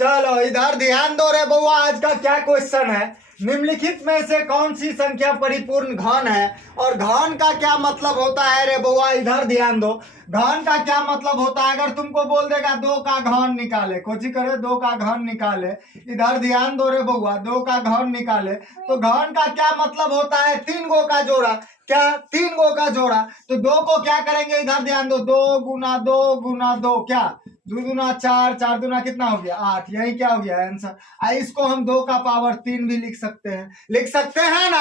चलो इधर ध्यान दो रे बउआ, आज का क्या क्वेश्चन है। निम्नलिखित में से कौन सी संख्या परिपूर्ण घन है और घन का क्या मतलब होता है रे बउआ, इधर ध्यान दो। घन का क्या मतलब होता है, अगर तुमको बोल देगा 2 का घन निकाले, कोची करे 2 का घन निकाले, इधर ध्यान दो रे बउआ, 2 का घन निकाले तो घन का क्या मतलब होता है, 3 गो का जोड़ा। क्या 3 गो का जोड़ा, तो 2 को क्या करेंगे, इधर ध्यान दो, 2 गुना 2 गुना 2, क्या 2 दूना 4, 4 दूना कितना हो गया 8, यही क्या हो गया आंसर। इसको हम 2 का पावर 3 भी लिख सकते हैं, लिख सकते हैं ना।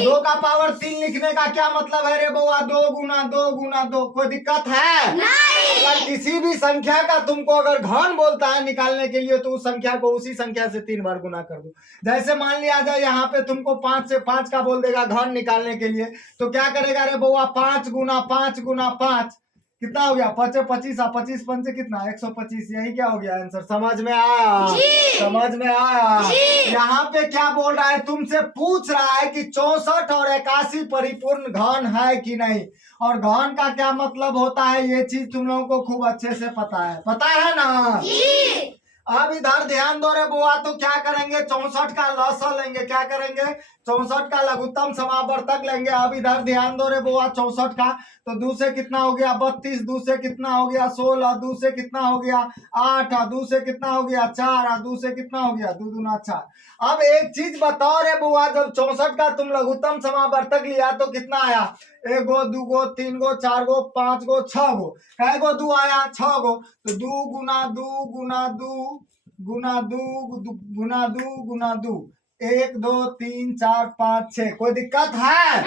2 का पावर 3 लिखने का क्या मतलब है रे बउआ, 2 गुना 2 गुना 2, कोई दिक्कत है नहीं। अगर किसी भी संख्या का तुमको अगर घन बोलता है निकालने के लिए तो उस संख्या को उसी संख्या से 3 बार गुना कर दो। जैसे मान लिया जाए यहाँ पे तुमको 5 से 5 का बोल देगा घन निकालने के लिए, तो क्या करेगा रे बउआ, 5 गुना 5 गुना 5 कितना हो गया, 5 25, 25 पंचे कितना 125, यही क्या हो गया आंसर। समझ में आया, समझ में आया। यहाँ पे क्या बोल रहा है, तुमसे पूछ रहा है कि 64 और 81 परिपूर्ण घन है कि नहीं, और घन का क्या मतलब होता है, ये चीज तुम लोगों को खूब अच्छे से पता है ना। अब इधर ध्यान दो रे बुआ, तो क्या करेंगे, 64 का लसा लेंगे, क्या करेंगे 64 का लघुत्तम समावर्तक लेंगे। अब इधर ध्यान दो रे बुआ, 64 का तो 2 से कितना हो गया 32, 2 से कितना हो गया 16, 2 से कितना हो गया 8, 2 से कितना हो गया 4, 2 से कितना हो गया 2 दूना 4। अब एक चीज बताओ रे बुआ, जब 64 का तुम लघुत्तम समावर्तक लिया तो कितना आया, 1 गो 2 गो 3 गो 4 गो 5 गो 6 गो, कै गो 2 आया 6 गो, तो 2 गुना 2 गुना 2 गुना 2 गुना 2 गुना 2, 1 2 3 4 5 6, कोई दिक्कत है।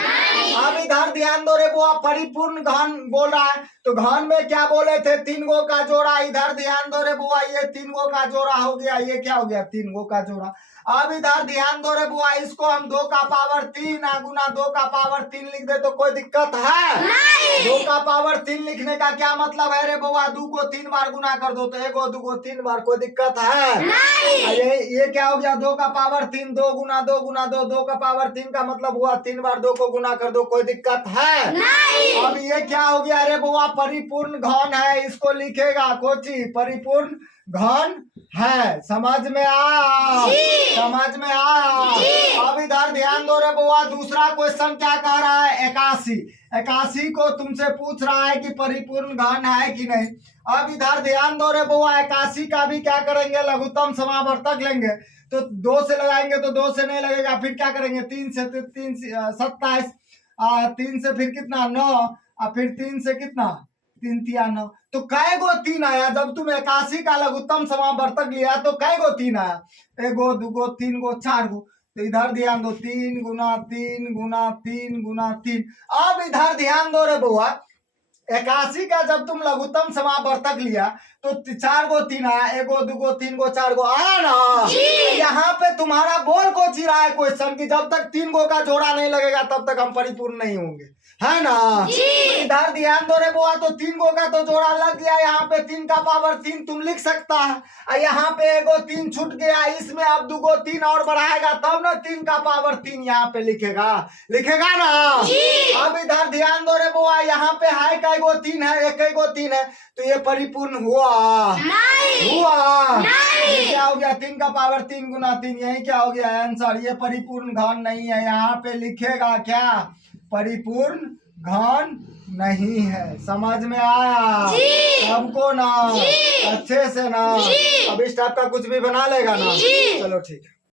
अब इधर ध्यान दो रे बुआ, परिपूर्ण घन बोल रहा है तो घन में क्या बोले थे, 3 गो का जोड़ा। इधर ध्यान दो रे बुआ, ये 3 गो का जोड़ा हो गया, ये क्या हो गया 3 गो का जोड़ा। अब इधर ध्यान दो रे बुआ, इसको हम 2 का पावर 3 गुना 2 का पावर 3 लिख दे तो कोई दिक्कत है नहीं। 2 का पावर 3 लिखने का क्या मतलब है रे बुआ, 2 को 3 बार गुना कर दो तो 1 गो 2 गो 3 बार, कोई दिक्कत है नहीं। ये क्या हो गया, 2 का पावर 3, 2 गुना 2 गुना 2, 2 का पावर 3 का मतलब हुआ 3 बार 2 को गुना कर दो, कोई दिक्कत है नहीं। अब ये क्या हो गया रे बुआ, परिपूर्ण घन है, इसको लिखेगा कोची परिपूर्ण घन है। समझ में आया, समझ में आया। अब इधर ध्यान दो रे बुआ, दूसरा क्वेश्चन क्या कह रहा है, 81 को तुमसे पूछ रहा है कि परिपूर्ण घन है कि नहीं। अब इधर ध्यान दो रे बुआ, 81 का भी क्या करेंगे, लघुत्तम समावर्तक लेंगे तो 2 से लगाएंगे तो 2 से नहीं लगेगा, फिर क्या करेंगे 3 से, 3 27, 3 से फिर कितना 9, और फिर 3 से कितना 3 तिया 9, तो कै गो 3 आया। जब तुम 81 का लघुत्तम समावर्तक लिया तो कै गो 3 आया, 1 गो 2 गो 3 गो 4 गो, तो इधर ध्यान दो 3 गुना 3 गुना 3 गुना 3। अब इधर ध्यान दो रे बुआ, 81 का जब तुम लघुत्तम समावर्तक लिया तो 4 गो 3 आया, 1 गो 2 गो 3 गो 4 गो आया ना। यहाँ पे तुम्हारा बोल को चिरा है क्वेश्चन की जब तक 3 गो का जोड़ा नहीं लगेगा तब तक हम परिपूर्ण नहीं होंगे, है ना। इधर ध्यान दो रे बुआ, तो 3 गो का तो जोड़ा लग गया, यहाँ पे 3 का पावर 3 तुम लिख सकता है, और यहाँ पे 1 गो 3 छूट गया, इसमें अब 2 गो 3 और बढ़ाएगा तब ना 3 का पावर 3 यहाँ पे लिखेगा ना। अब इधर ध्यान दो रे बुआ, यहाँ पे है कै गो 3 है, 1 गो 3 है, तो ये परिपूर्ण हुआ नहीं। ये क्या हो गया, 3 का पावर 3 गुना 3, यही क्या हो गया आंसर। ये परिपूर्ण घन नहीं है, यहाँ पे लिखेगा क्या, परिपूर्ण घन नहीं है। समझ में आया सबको ना, अच्छे से ना। अब इस टाइप का कुछ भी बना लेगा ना, चलो ठीक है।